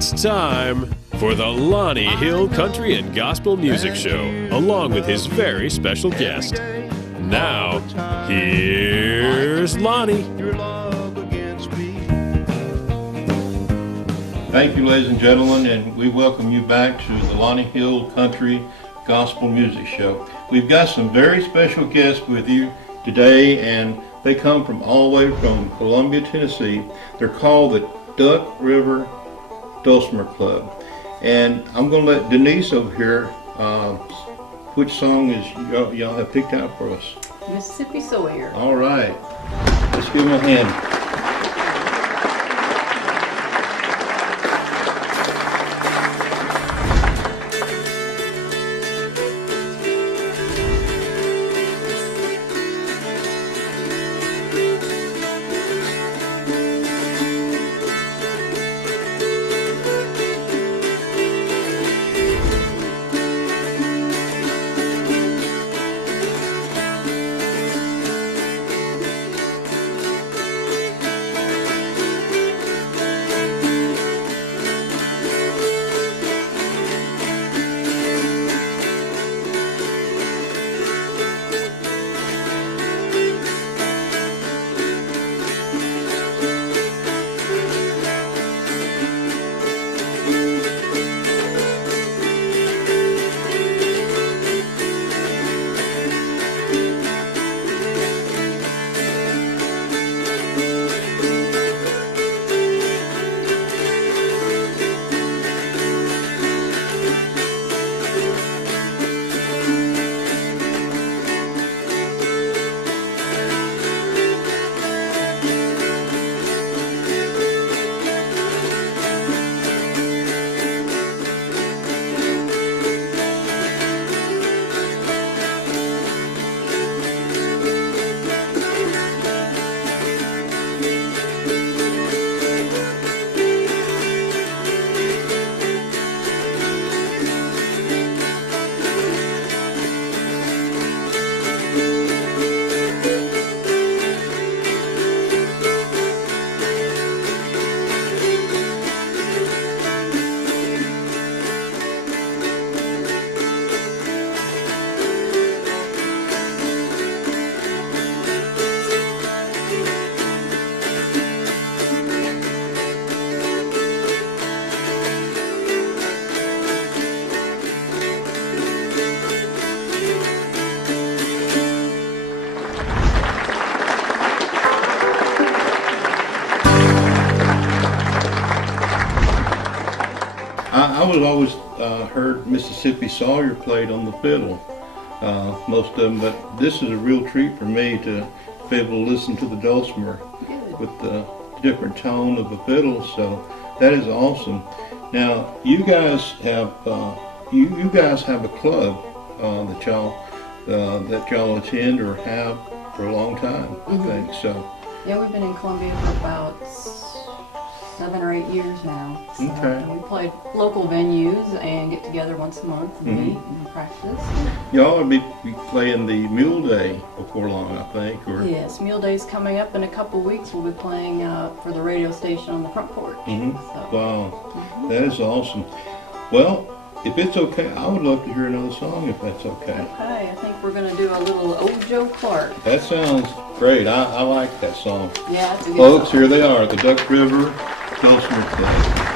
It's time for the Lonnie Hill Country and Gospel Music Show, along with his very special guest. Now, here's Lonnie. Thank you, ladies and gentlemen, and we welcome you back to the Lonnie Hill Country Gospel Music Show. We've got some very special guests with you today, and they come from all the way from Columbia, Tennessee. They're called the Duck River Dulcimer Club. And I'm going to let Denise over here, which song is y'all have picked out for us? Mississippi Sawyer. All right. Let's give them a hand. I was always heard Mississippi Sawyer played on the fiddle, most of them, but this is a real treat for me to be able to listen to the dulcimer with the different tone of the fiddle. So that is awesome. Now you guys have you guys have a club that y'all attend or have for a long time, I think. So yeah, we've been in Columbia for about 7 or 8 years now. So, okay. We play local venues and get together once a month and meet and practice. Y'all will be playing the Mule Day before long, I think. Or Yes, Mule Day's coming up in a couple weeks. We'll be playing for the radio station on the front porch. So. Wow, that is awesome. Well, if it's okay, I would love to hear another song if that's okay. Okay, I think we're going to do a little Old Joe Clark. That sounds great. I like that song. Yeah, it's a good Folks, song. here they are, the Duck River Dulcimer Club.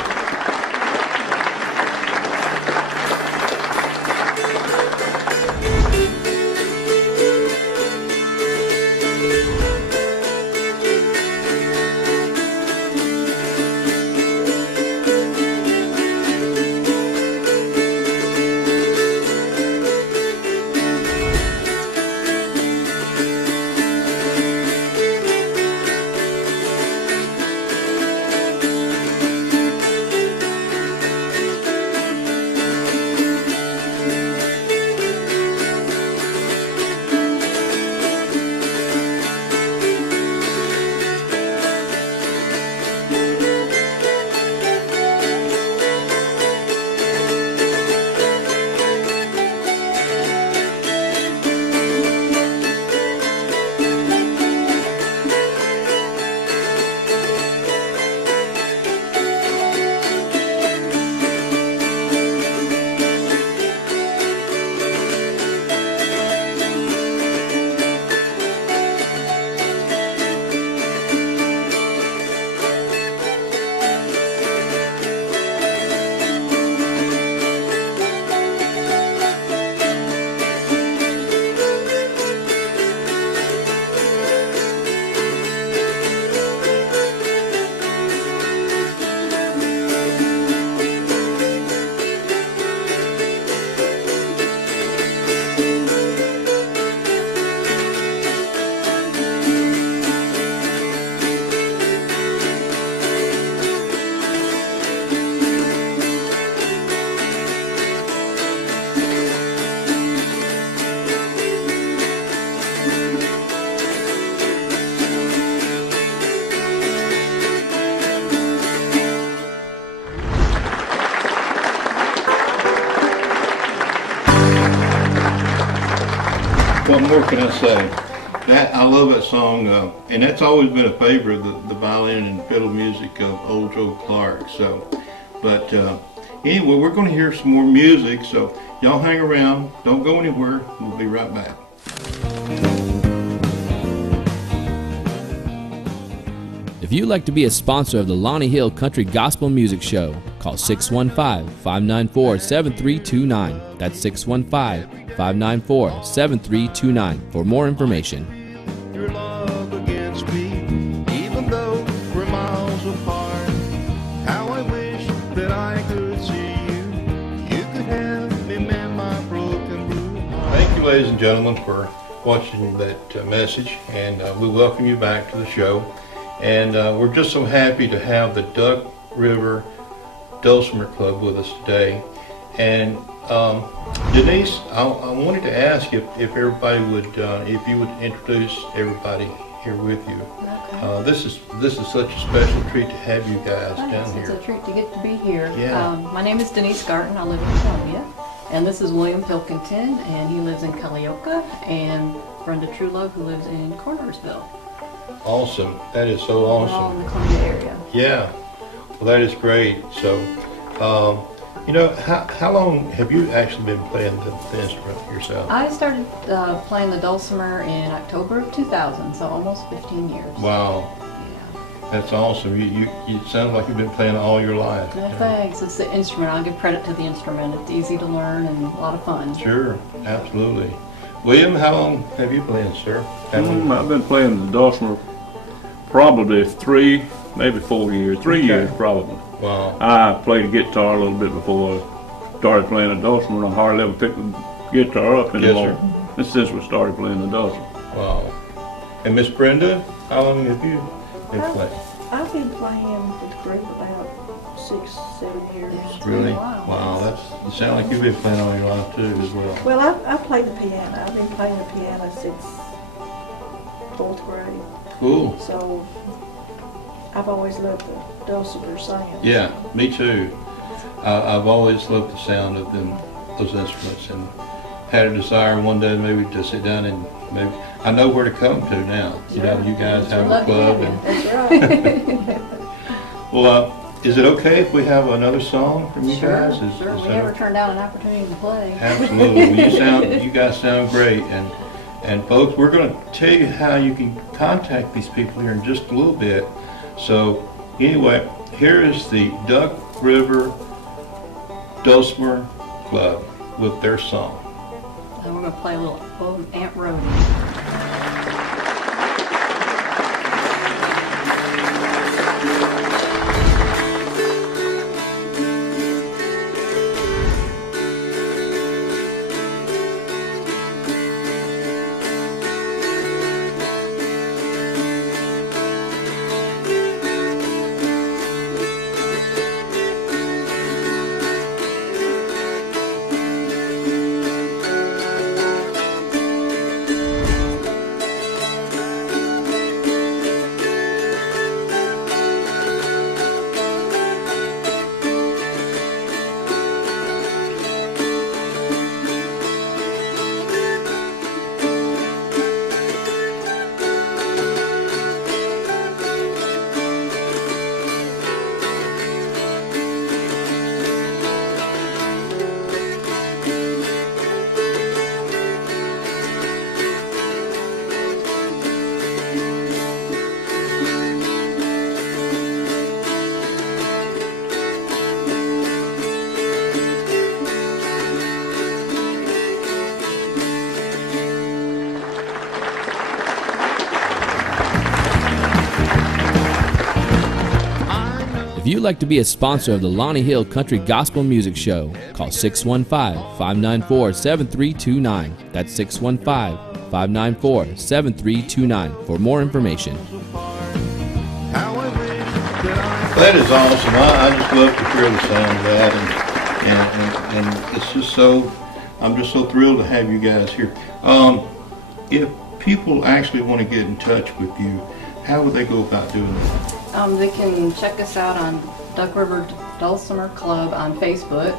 What more can I say? I love that song, and that's always been a favorite of the violin and fiddle music of old Joe Clark. So, but anyway, we're going to hear some more music. So y'all hang around, don't go anywhere. We'll be right back. If you'd like to be a sponsor of the Lonnie Hill Country Gospel Music Show, call 615-594-7329. That's 615-594-7329 for more information. Your love against me, even though we're miles apart. How I wish that I could see you. You could have me mend my broken blue heart. Thank you, ladies and gentlemen, for watching that message, and we welcome you back to the show. And we're just so happy to have the Duck River Dulcimer Club with us today. And Denise, I wanted to ask if everybody would, if you would introduce everybody here with you. Okay. This is such a special treat to have you guys down here. It's a treat to get to be here. Yeah. My name is Denise Garton. I live in Columbia. And this is William Pilkington, and he lives in Culleoka. And Brenda Truelove, who lives in Cornersville. Awesome. That is so We're all awesome. in the Columbia area. Yeah. Well, that is great. So, you know, how long have you actually been playing the instrument yourself? I started playing the dulcimer in October of 2000, so almost 15 years. Wow. Yeah. That's awesome. You sound like you've been playing all your life. No thanks. It's the instrument. I'll give credit to the instrument. It's easy to learn and a lot of fun. Sure. Absolutely. William, how long have you played, sir? I've been playing the dulcimer probably 3, maybe 4 years. 3 Okay. years probably. Wow. I played the guitar a little bit before I started playing the dulcimer, and I hardly ever picked the guitar up anymore. And since we started playing the dulcimer. Wow. And Miss Brenda, how long have you been playing? I've been playing with the group about 6, 7 years. Really? Wow. Wow. You sound like you've been playing all your life too, as well. Well, I play the piano. I've been playing the piano since 4th grade. Cool. So I've always loved the dulcimer sound. Yeah, me too. I've always loved the sound of those instruments, and had a desire one day maybe to sit down and maybe I know where to come to now. You know, you guys have a club, and That's right. well, is it okay if we have another song from you Sure, guys? sure. Is We that never okay? turned down an opportunity to play. Absolutely. Well, you guys sound great, and folks, we're going to tell you how you can contact these people here in just a little bit. So anyway, here is the Duck River Dulcimer Club with their song. And we're going to play a little Aunt Rhody. If you'd like to be a sponsor of the Lonnie Hill Country Gospel Music Show, call 615-594-7329. That's 615-594-7329 for more information. How I wish that That is awesome. I just love to hear the sound of that, and it's just so, I'm just so thrilled to have you guys here. If people actually want to get in touch with you, how would they go about doing that? They can check us out on Duck River Dulcimer Club on Facebook,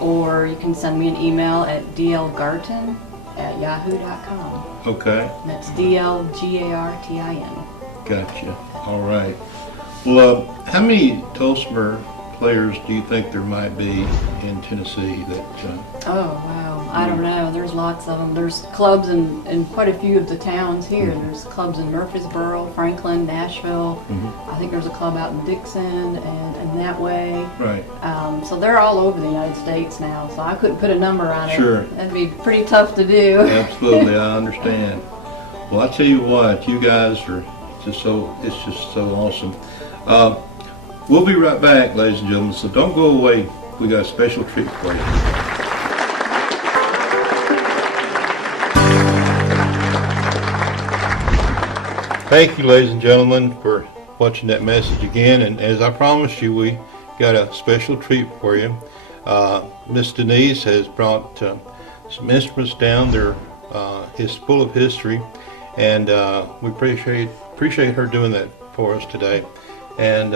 or you can send me an email at dlgarton at yahoo.com. Okay, And that's DLGARTIN. gotcha. All right. Well, how many Dulcimer players do you think there might be in Tennessee that? Oh, wow. I don't know. There's lots of them. There's clubs in quite a few of the towns here. There's clubs in Murfreesboro, Franklin, Nashville. I think there's a club out in Dixon and that way. Right. So they're all over the United States now. So I couldn't put a number on it. Sure. That'd be pretty tough to do. Absolutely, I understand. Well, I tell you what, you guys are it's just so awesome. We'll be right back, ladies and gentlemen, so don't go away. We got a special treat for you. Thank you, ladies and gentlemen, for watching that message again. And as I promised you, we got a special treat for you. Miss Denise has brought some instruments down. They're it's full of history, and we appreciate her doing that for us today. And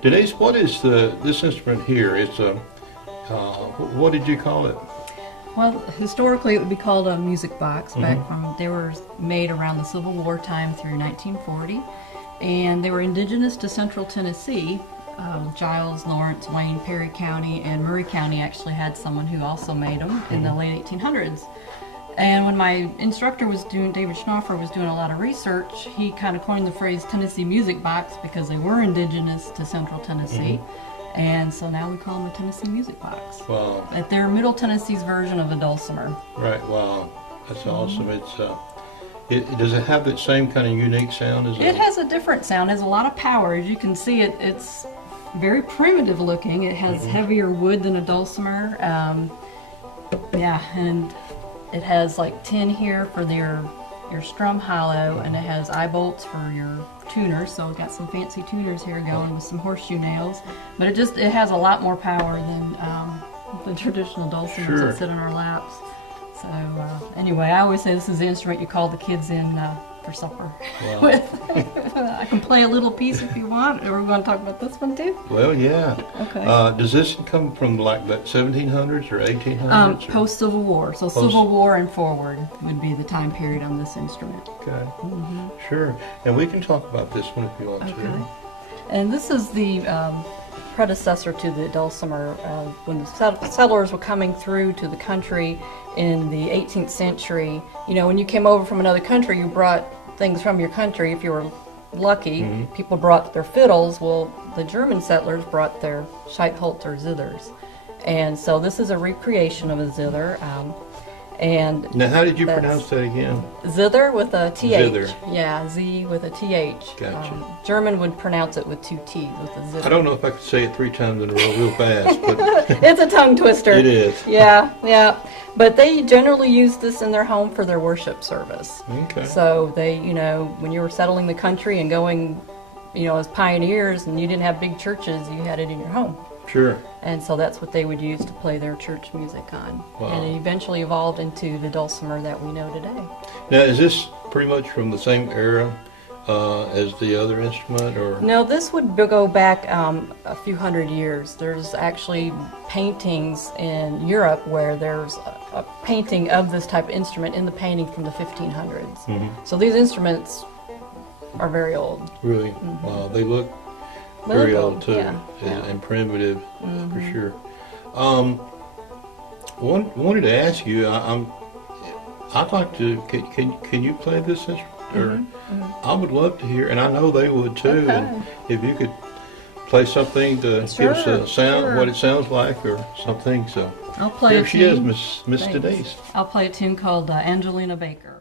Denise, what is this instrument here? It's a what did you call it? Well, historically it would be called a music box. Back from they were made around the Civil War time through 1940, and they were indigenous to Central Tennessee. Giles, Lawrence, Wayne, Perry County, and Murray County actually had someone who also made them in the late 1800s. And when my instructor was doing, David Schnoffer was doing a lot of research, he kind of coined the phrase Tennessee music box because they were indigenous to Central Tennessee. And so now we call them a Tennessee music box. Wow. They're Middle Tennessee's version of a dulcimer. Right. Wow. That's awesome. It's does it have that same kind of unique sound as It has a different sound. It has a lot of power. As you can see, it's very primitive looking. It has heavier wood than a dulcimer. Yeah, and it has like tin here for your strum hollow, and it has eye bolts for your tuners. So we've got some fancy tuners here going with some horseshoe nails. But it has a lot more power than the traditional dulcimers that sit in our laps. So anyway, I always say this is the instrument you call the kids in for supper with. I can play a little piece if you want. Or we want to talk about this one too? Well, yeah. Okay. Does this come from like that 1700s or 1800s? Post Civil War. So Civil War and forward would be the time period on this instrument. Okay. Sure. And we can talk about this one if you want to. And this is the predecessor to the dulcimer. When the settlers were coming through to the country in the 18th century, you know, when you came over from another country, you brought things from your country. If you were lucky, people brought their fiddles. Well, the German settlers brought their Scheitholzer zithers. And so this is a recreation of a zither. And now, how did you pronounce that again? Zither with a TH. Zither. Yeah, Z with a TH. Gotcha. German would pronounce it with two T's, with a zither. I don't know if I could say it 3 times in a row real fast, but it's a tongue twister. It is. Yeah, yeah. But they generally use this in their home for their worship service. Okay. So they, you know, when you were settling the country and going, you know, as pioneers and you didn't have big churches, you had it in your home. Sure. And so that's what they would use to play their church music on. Wow. And it eventually evolved into the dulcimer that we know today. Now, is this pretty much from the same era as the other instrument, or? No, this would go back a few hundred years. There's actually paintings in Europe where there's a painting of this type of instrument in the painting from the 1500s. So these instruments are very old. Really? Wow, they look very old too, and primitive for sure. Wanted to ask you, I'd like to. Can you play this instrument? Or I would love to hear, and I know they would too. Okay. And if you could play something to give us a sound, what it sounds like, or something. So I'll play there a she tune. is, Miss Denise. I'll play a tune called Angelina Baker.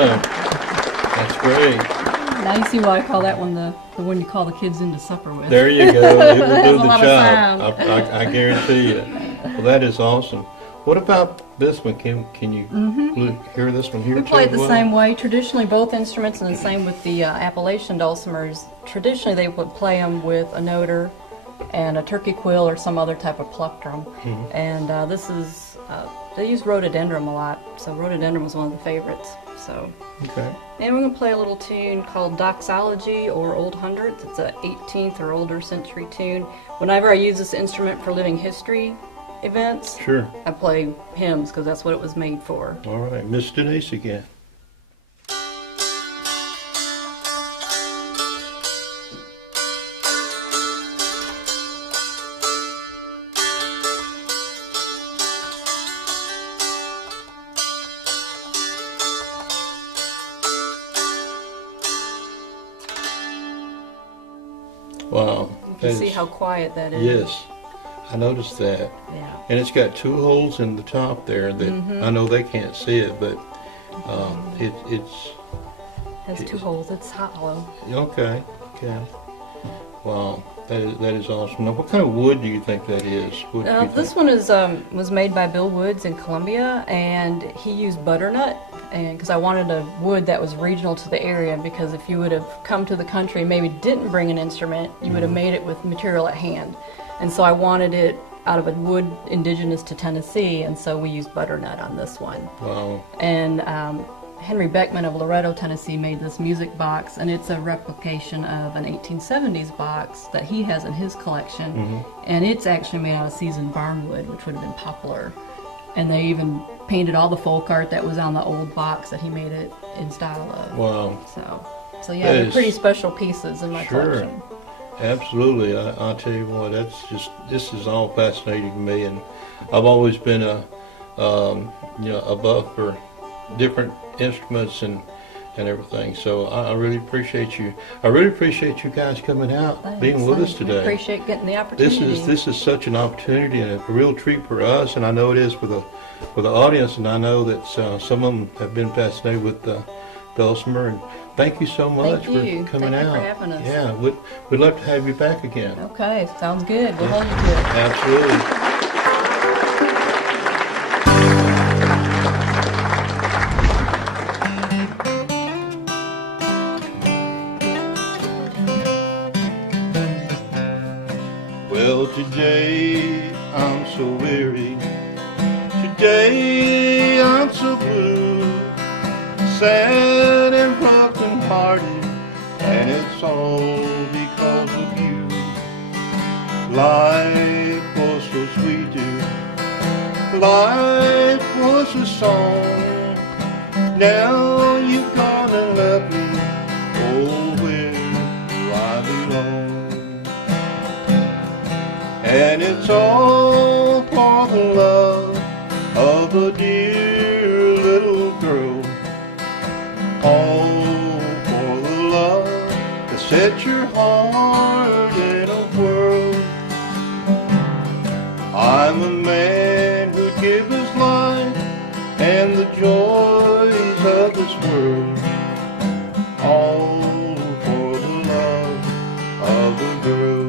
awesome. That's great. Now you see why I call that one the one you call the kids into supper with. There you go. It will do A the lot of job. sound. I guarantee you. Well, that is awesome. What about this one? Can you hear this one here We too? play it as the well? same way. Traditionally, both instruments, and the same with the Appalachian dulcimers. Traditionally, they would play them with a noter and a turkey quill or some other type of plectrum. And this is, they use rhododendron a lot, so rhododendron was one of the favorites. So, Okay. and we're going to play a little tune called Doxology or Old Hundreds. It's a 18th or older century tune. Whenever I use this instrument for living history events, Sure. I play hymns because that's what it was made for. All right. Miss Denise again. Wow. You can see how quiet that is. Yes, I noticed that. Yeah. And it's got two holes in the top there that I know they can't see it, but it's Has two holes. It's hollow. okay. Okay. Wow, that is awesome. Now, what kind of wood do you think that is? What do you This think? one is was made by Bill Woods in Columbia, and he used butternut. And because I wanted a wood that was regional to the area, because if you would have come to the country and maybe didn't bring an instrument, you would have made it with material at hand. And so I wanted it out of a wood indigenous to Tennessee, and so we used butternut on this one. Wow. And Henry Beckman of Loretto, Tennessee made this music box, and it's a replication of an 1870s box that he has in his collection. And it's actually made out of seasoned barnwood, which would have been poplar. And they even painted all the folk art that was on the old box that he made it in style of. Wow. So yeah, That they're is- pretty special pieces in my Sure. collection. Absolutely. I'll tell you what, this is all fascinating to me, and I've always been a buff for different instruments and everything. So I really appreciate you. I really appreciate you guys coming out, being with us I today. appreciate getting the opportunity. This is such an opportunity and a real treat for us, and I know it is for the audience, and I know that some of them have been fascinated with Dulcimer. And thank you so much Thank you. for coming Thank you out. for having us. Yeah, we'd love to have you back again. Okay, sounds good. We'll hold you to it. Absolutely. Well, today I'm so weary. Today I'm so blue, sad and broken hearted, and it's all because of you. Life was so sweet, dear. Life was a song. Now you've gone and left me. Oh, where do I belong? And it's all for the love of a dear little girl. All for the love that set your heart in a whirl. I'm a man who'd give his life and the joys of this world. All for the love of a girl.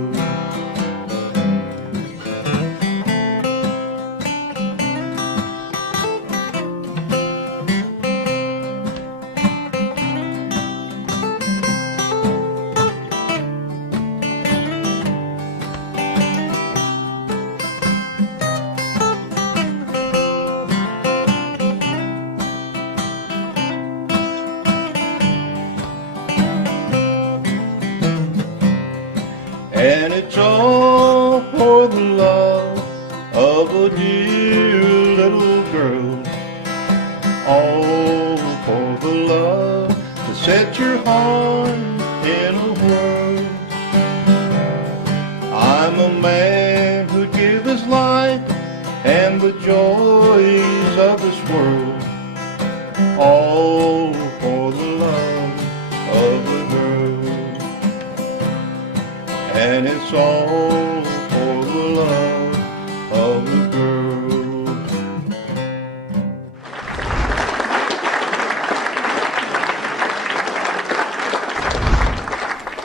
And it's all for the love of a dear little girl. All for the love to set your heart in a whirl. I'm a man who'd give his life and the joys of this world. All for the love of a girl. And it's all for the love of a girl.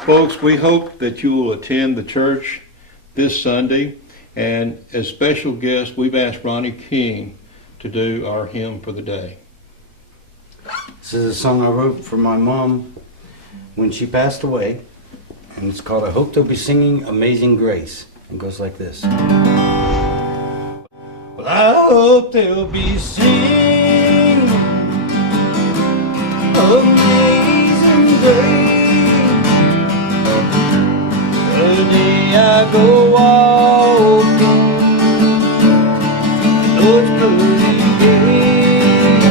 Folks, we hope that you will attend the church this Sunday, and as special guest, we've asked Ronnie King to do our hymn for the day. This is a song I wrote for my mom when she passed away, and it's called I Hope They'll Be Singing Amazing Grace. It goes like this. Well, I hope they'll be singing Amazing Grace the day I go walking Lord's pearly gate.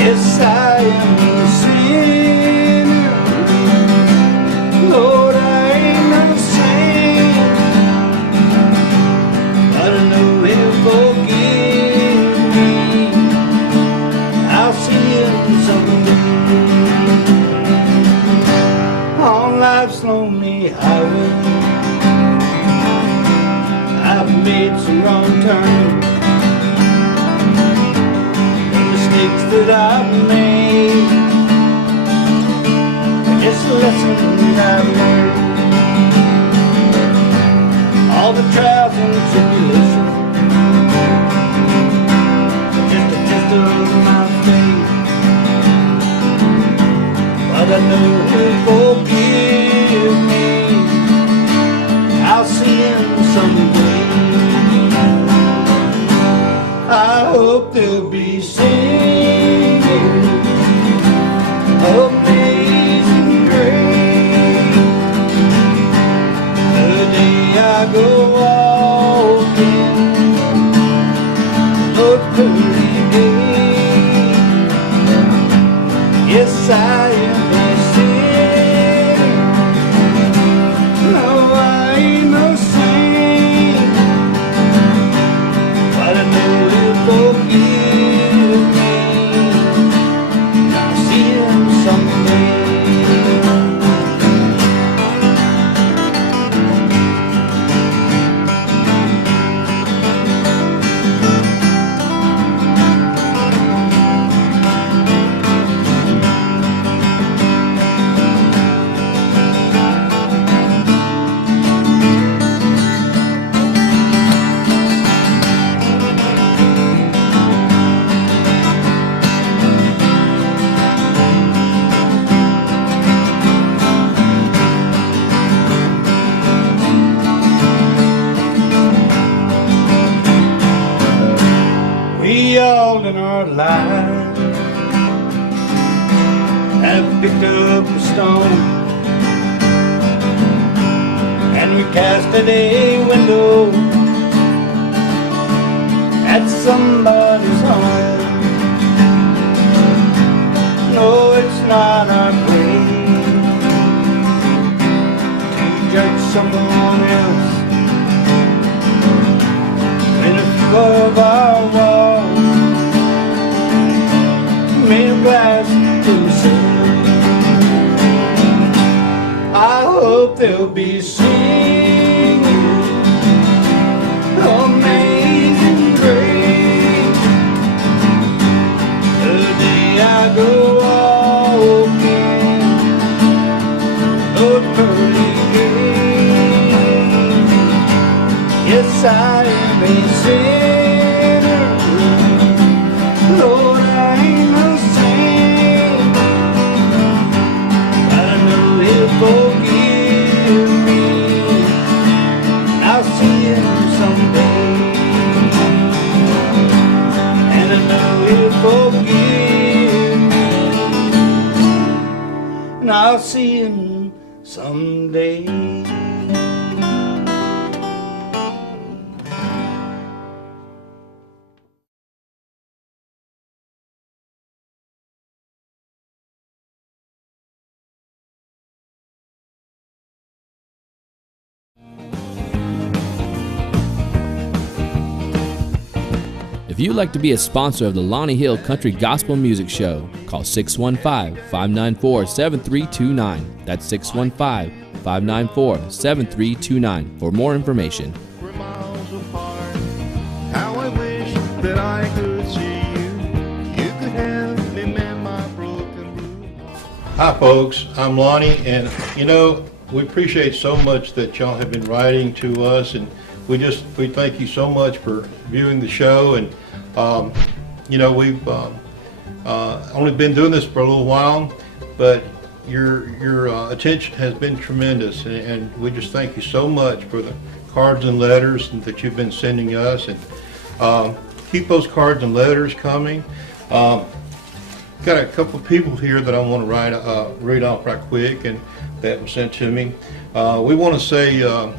Yes, I am a sinner, Lord, I ain't no saint, but I know He'll forgive me. I'll see Him someday. On life's lonely highway, I've made some wrong turns, the mistakes that I've made, it's a lesson I've learned. All the trials and tribulations, just a test of my faith, but I know He'll forgive me. I'll see Him someday. I hope they'll be singing Amazing Grace the day I go walking Lord's pearly gate. Yes, I am a sinner, no, I ain't no saint, but I know He'll forgive me. I'll see Him someday. We all in our lives have picked up a stone and we cast it a window at somebody's home. No, it's not our place to judge someone else in a few of our walls made of glass themselves. I hope they'll be singing Amazing Grace the day I go walking Lord's pearly gate. Yes, I am a sinner, Lord, I ain't no saint, but I know He'll forgive me. I'll see Him someday, and I know He'll forgive me, and I'll see Him someday. If you'd like to be a sponsor of the Lonnie Hill Country Gospel Music Show, call 615-594-7329. That's 615-594-7329 for more information. We're miles apart. How I wish that I could see you. You could help me mend my broken roof. Hi folks, I'm Lonnie, and you know, we appreciate so much that y'all have been writing to us, and we thank you so much for viewing the show. And you know, we've only been doing this for a little while, but your attention has been tremendous, and we just thank you so much for the cards and letters that you've been sending us. And keep those cards and letters coming. Got a couple of people here that I want to read off right quick, and that was sent to me. We want to say a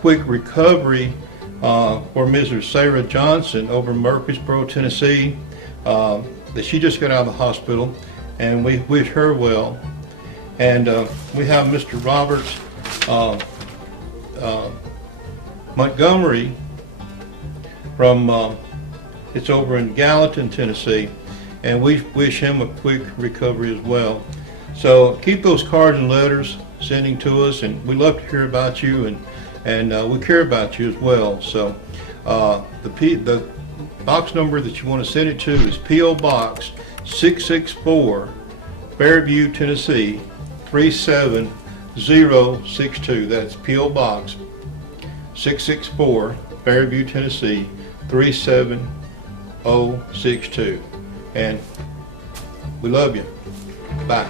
quick recovery for Mrs. Sarah Johnson over in Murfreesboro, Tennessee. That she just got out of the hospital, and we wish her well. And we have Mr. Roberts Montgomery from it's over in Gallatin, Tennessee, and we wish him a quick recovery as well. So keep those cards and letters sending to us, and we love to hear about you, and we care about you as well. So the box number that you want to send it to is P.O. Box 664, Fairview, Tennessee 37062. That's P.O. Box 664, Fairview, Tennessee 37062. And we love you. Bye.